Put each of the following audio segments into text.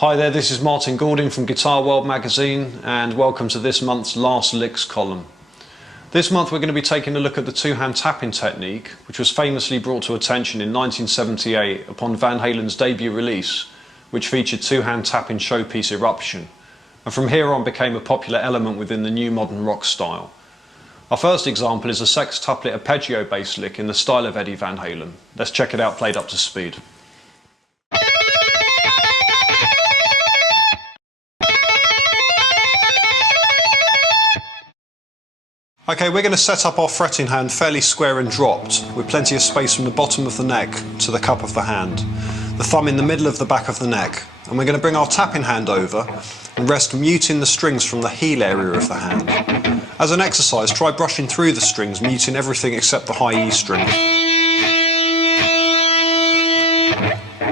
Hi there, this is Martin Goulding from Guitar World magazine and welcome to this month's Last Licks column. This month we're going to be taking a look at the two-hand tapping technique, which was famously brought to attention in 1978 upon Van Halen's debut release, which featured two-hand tapping showpiece Eruption, and from here on became a popular element within the new modern rock style. Our first example is a sextuplet arpeggio bass lick in the style of Eddie Van Halen. Let's check it out played up to speed. Okay, we're going to set up our fretting hand fairly square and dropped, with plenty of space from the bottom of the neck to the cup of the hand, the thumb in the middle of the back of the neck, and we're going to bring our tapping hand over and rest muting the strings from the heel area of the hand. As an exercise, try brushing through the strings, muting everything except the high E string.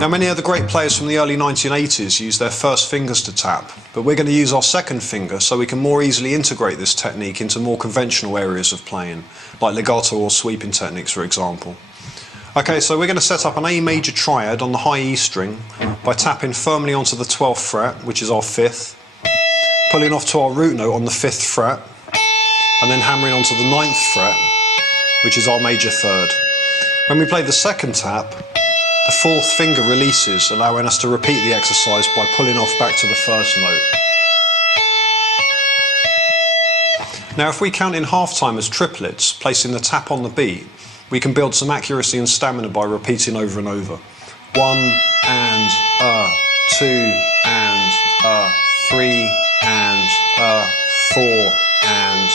Now, many other great players from the early 1980s used their first fingers to tap, but we're going to use our second finger so we can more easily integrate this technique into more conventional areas of playing, like legato or sweeping techniques, for example. Okay, so we're going to set up an A major triad on the high E string by tapping firmly onto the 12th fret, which is our 5th, pulling off to our root note on the 5th fret, and then hammering onto the 9th fret, which is our major 3rd. When we play the second tap, the 4th finger releases, allowing us to repeat the exercise by pulling off back to the 1st note. Now, if we count in half time as triplets, placing the tap on the beat, we can build some accuracy and stamina by repeating over and over. 1 and 2 and 3 and 4 and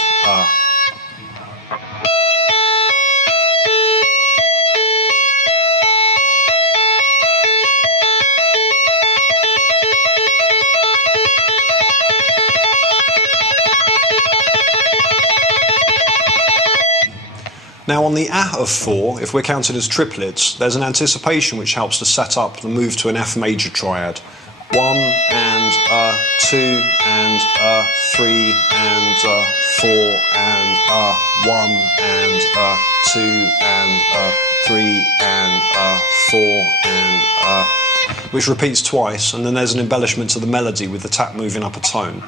Now on the of 4, if we're counted as triplets, there's an anticipation which helps to set up the move to an F major triad. 1 and 2 and 3 and 4 and 1 and 2 and 3 and 4 and which repeats twice, and then there's an embellishment to the melody with the tap moving up a tone.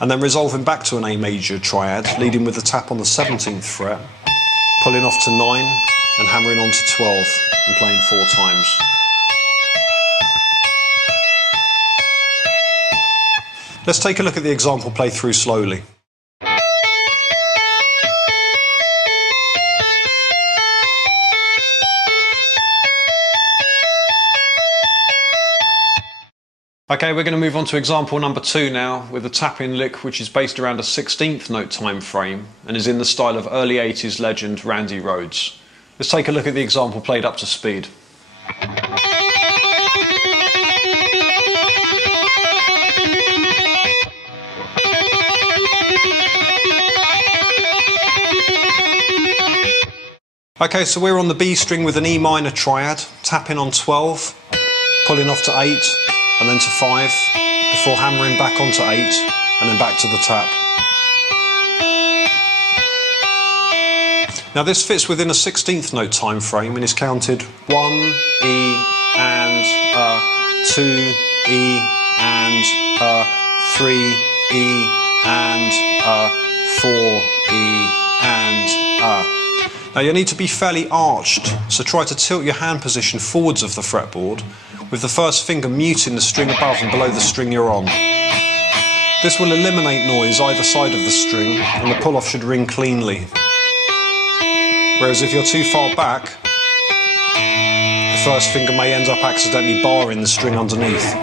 And then resolving back to an A major triad, leading with the tap on the 17th fret, pulling off to 9 and hammering on to 12 and playing 4 times. Let's take a look at the example played through slowly. Okay, we're going to move on to example number 2 now, with a tapping lick which is based around a 16th note time frame and is in the style of early 80s legend Randy Rhoads. Let's take a look at the example played up to speed. Okay, so we're on the B string with an E minor triad, tapping on 12, pulling off to 8, and then to 5, before hammering back onto 8, and then back to the tap. Now this fits within a 16th note time frame and is counted 1, E, and 2, E, and 3, E, and 4, E, and Now you need to be fairly arched, so try to tilt your hand position forwards of the fretboard, with the first finger muting the string above and below the string you're on. This will eliminate noise either side of the string, and the pull-off should ring cleanly. Whereas if you're too far back, the first finger may end up accidentally barring the string underneath.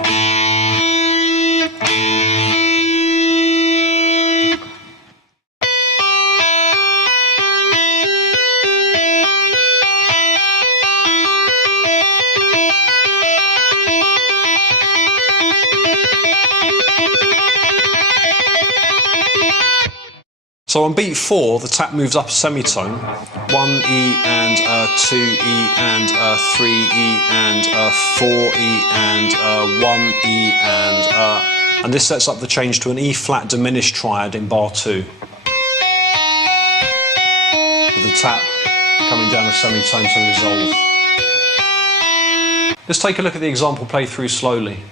So on beat 4, the tap moves up a semitone, 1 E and 2 E and 3 E and 4 E and 1 E and this sets up the change to an E flat diminished triad in bar 2. With the tap coming down a semitone to resolve. Let's take a look at the example played through slowly.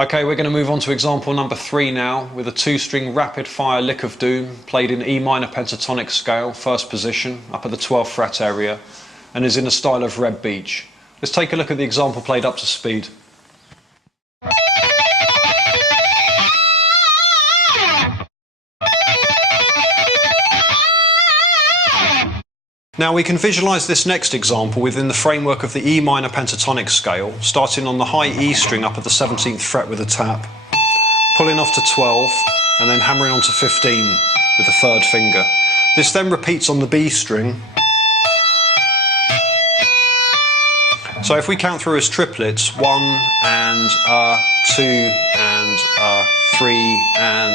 Okay, we're going to move on to example number 3 now, with a 2-string rapid fire lick of doom played in E minor pentatonic scale, first position, up at the 12th fret area, and is in the style of Red Beach. Let's take a look at the example played up to speed. Now we can visualise this next example within the framework of the E minor pentatonic scale, starting on the high E string up at the 17th fret with a tap, pulling off to 12 and then hammering onto 15 with the 3rd finger. This then repeats on the B string. So if we count through as triplets, 1 and 2 and 3 and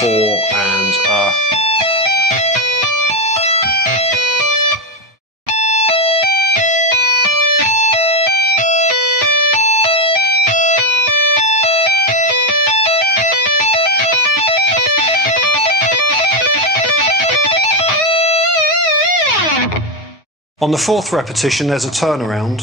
4 and on the 4th repetition there's a turnaround.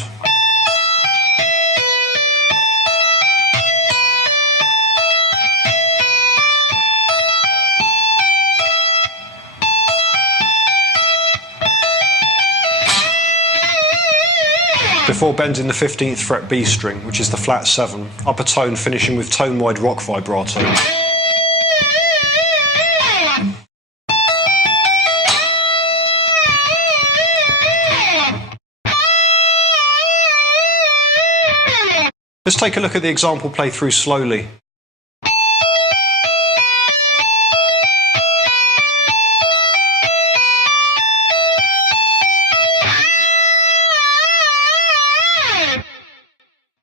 Before bending the 15th fret B string, which is the flat 7, upper tone finishing with tone-wide rock vibrato. Let's take a look at the example played through slowly.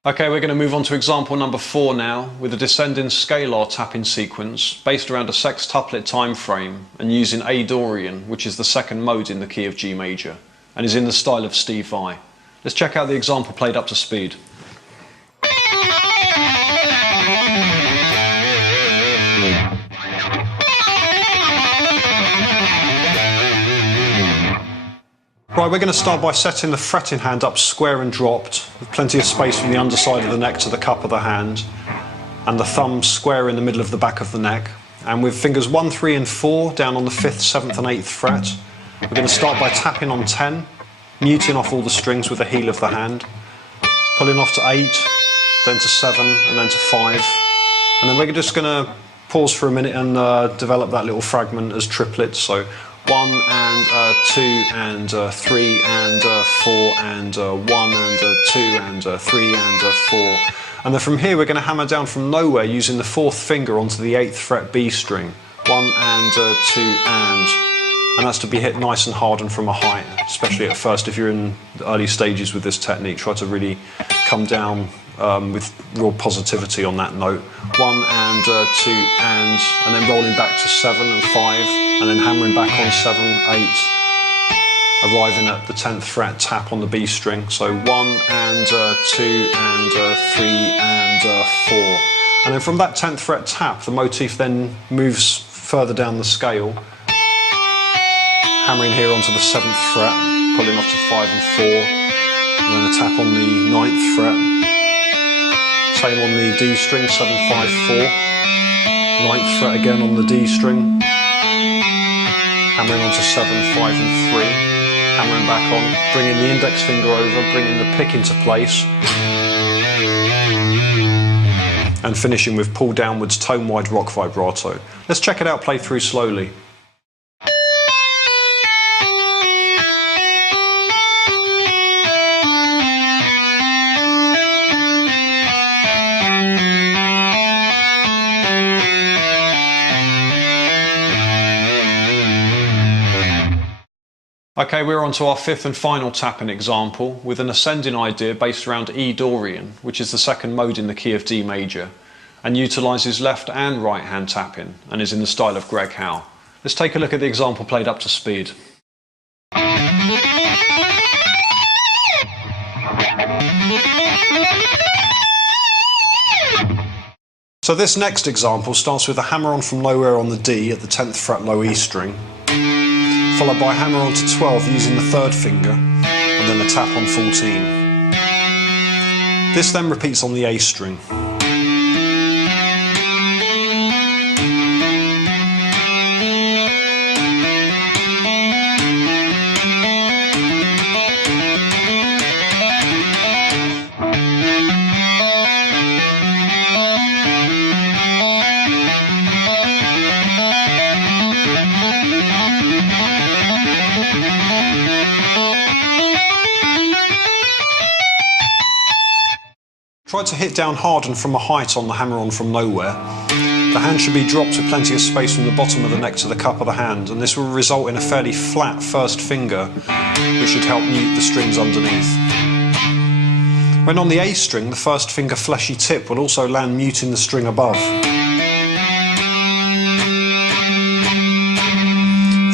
Okay, we're going to move on to example number 4 now, with a descending scalar tapping sequence based around a sextuplet time frame and using A Dorian, which is the 2nd mode in the key of G major, and is in the style of Steve Vai. Let's check out the example played up to speed. Right, we're going to start by setting the fretting hand up square and dropped, with plenty of space from the underside of the neck to the cup of the hand, and the thumb square in the middle of the back of the neck. And with fingers 1, 3 and 4 down on the 5th, 7th and 8th fret, we're going to start by tapping on 10, muting off all the strings with the heel of the hand, pulling off to 8, then to 7 and then to 5. And then we're just going to pause for a minute and develop that little fragment as triplets. So 1 and 2 and 3 and 4 and 1 and 2 and 3 and 4. And then from here we're going to hammer down from nowhere using the 4th finger onto the 8th fret B string. 1 and 2 and that's to be hit nice and hard and from a height, especially at first if you're in the early stages with this technique. Try to really come down with real positivity on that note. 1 and 2 and then rolling back to 7 and 5 and then hammering back on 7, 8, arriving at the 10th fret tap on the B string. So 1 and 2 and 3 and 4. And then from that 10th fret tap, the motif then moves further down the scale, hammering here onto the 7th fret, pulling off to 5 and 4, and then a tap on the 9th fret. Same on the D string, 7, 5, 4. 9th fret again on the D string. Hammering onto 7, 5 and 3. Hammering back on, bringing the index finger over, bringing the pick into place. And finishing with pull downwards tone-wide rock vibrato. Let's check it out played through slowly. Okay, we're on to our 5th and final tapping example with an ascending idea based around E Dorian, which is the 2nd mode in the key of D major, and utilises left and right hand tapping and is in the style of Greg Howe. Let's take a look at the example played up to speed. So this next example starts with a hammer on from nowhere on the D at the 10th fret low E string, followed by a hammer on to 12 using the 3rd finger, and then a tap on 14. This then repeats on the A string. Try to hit down hard and from a height on the hammer-on from nowhere. The hand should be dropped with plenty of space from the bottom of the neck to the cup of the hand, and this will result in a fairly flat first finger, which should help mute the strings underneath. When on the A string, the first finger fleshy tip will also land muting the string above.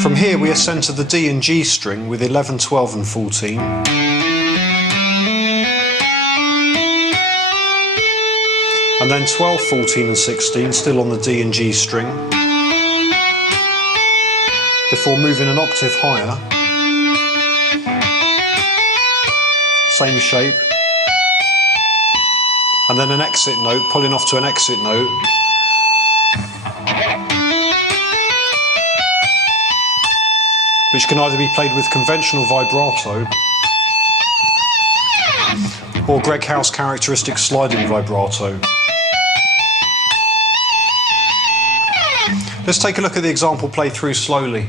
From here we ascend to the D and G string with 11, 12 and 14. And then 12, 14 and 16 still on the D and G string, before moving an octave higher, same shape, and then an exit note, pulling off to an exit note, which can either be played with conventional vibrato or Greg Howe's characteristic sliding vibrato. Let's take a look at the example played through slowly.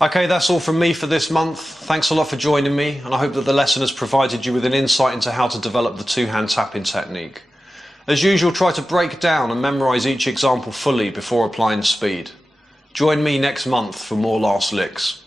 Okay, that's all from me for this month. Thanks a lot for joining me, and I hope that the lesson has provided you with an insight into how to develop the two-hand tapping technique. As usual, try to break down and memorise each example fully before applying speed. Join me next month for more last licks.